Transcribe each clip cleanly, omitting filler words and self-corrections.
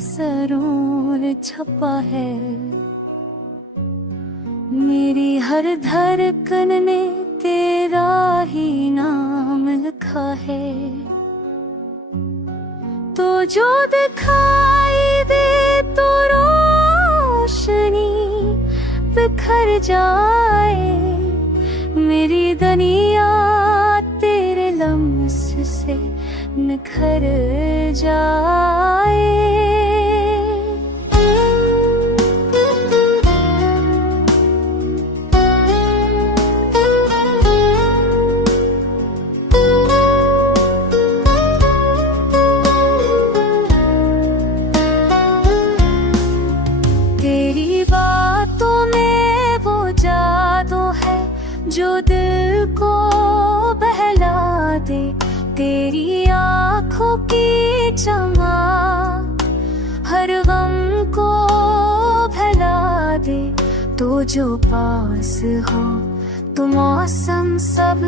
सरों छपा है। मेरी हर धड़कन ने तेरा ही नाम लिखा है। तो जो दिखाई दे तो रोशनी बिखर जाए। मेरी दुनिया तेरे लम्स से निखर जाए। तेरी बातों में वो जादू है जो दिल को बहला दे। तेरी आँखों की चमक हर गम को भुला दे। तो जो पास हो तो मौसम सब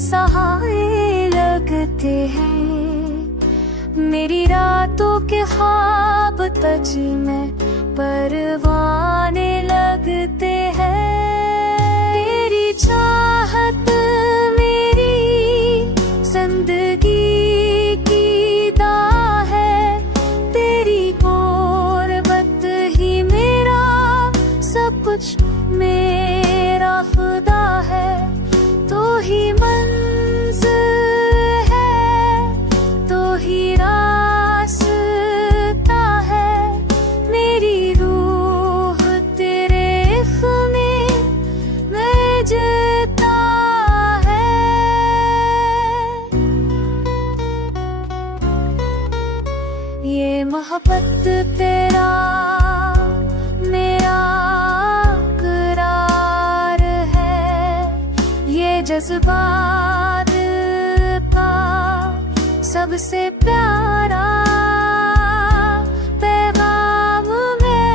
सहाय लगते हैं। मेरी रातों के ख्वाब तज में परवाने लगते हैं। तेरी चाहत मेरी जिंदगी की दाह है। तेरी गुर्बत ही मेरा सब कुछ, मेरा खुदा है। तो ही मंज़िल है, तो ही रास्ता है। मेरी रूह तेरे इश्क़ में जीता है। ये मोहब्बत तेरा मेरा करार है। ये जज्बात का सबसे प्यारा पैगाम में।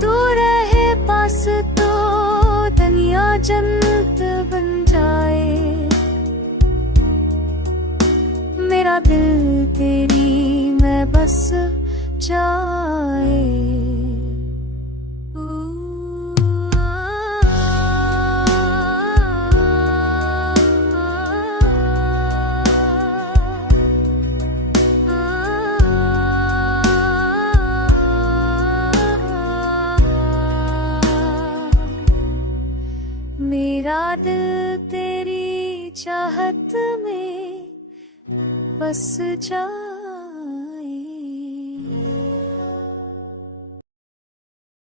तू रहे पास तो दुनिया जन्नत बन जाए। मेरा दिल तेरी में बस जाए। मेरा दिल तेरी चाहत में बस जा।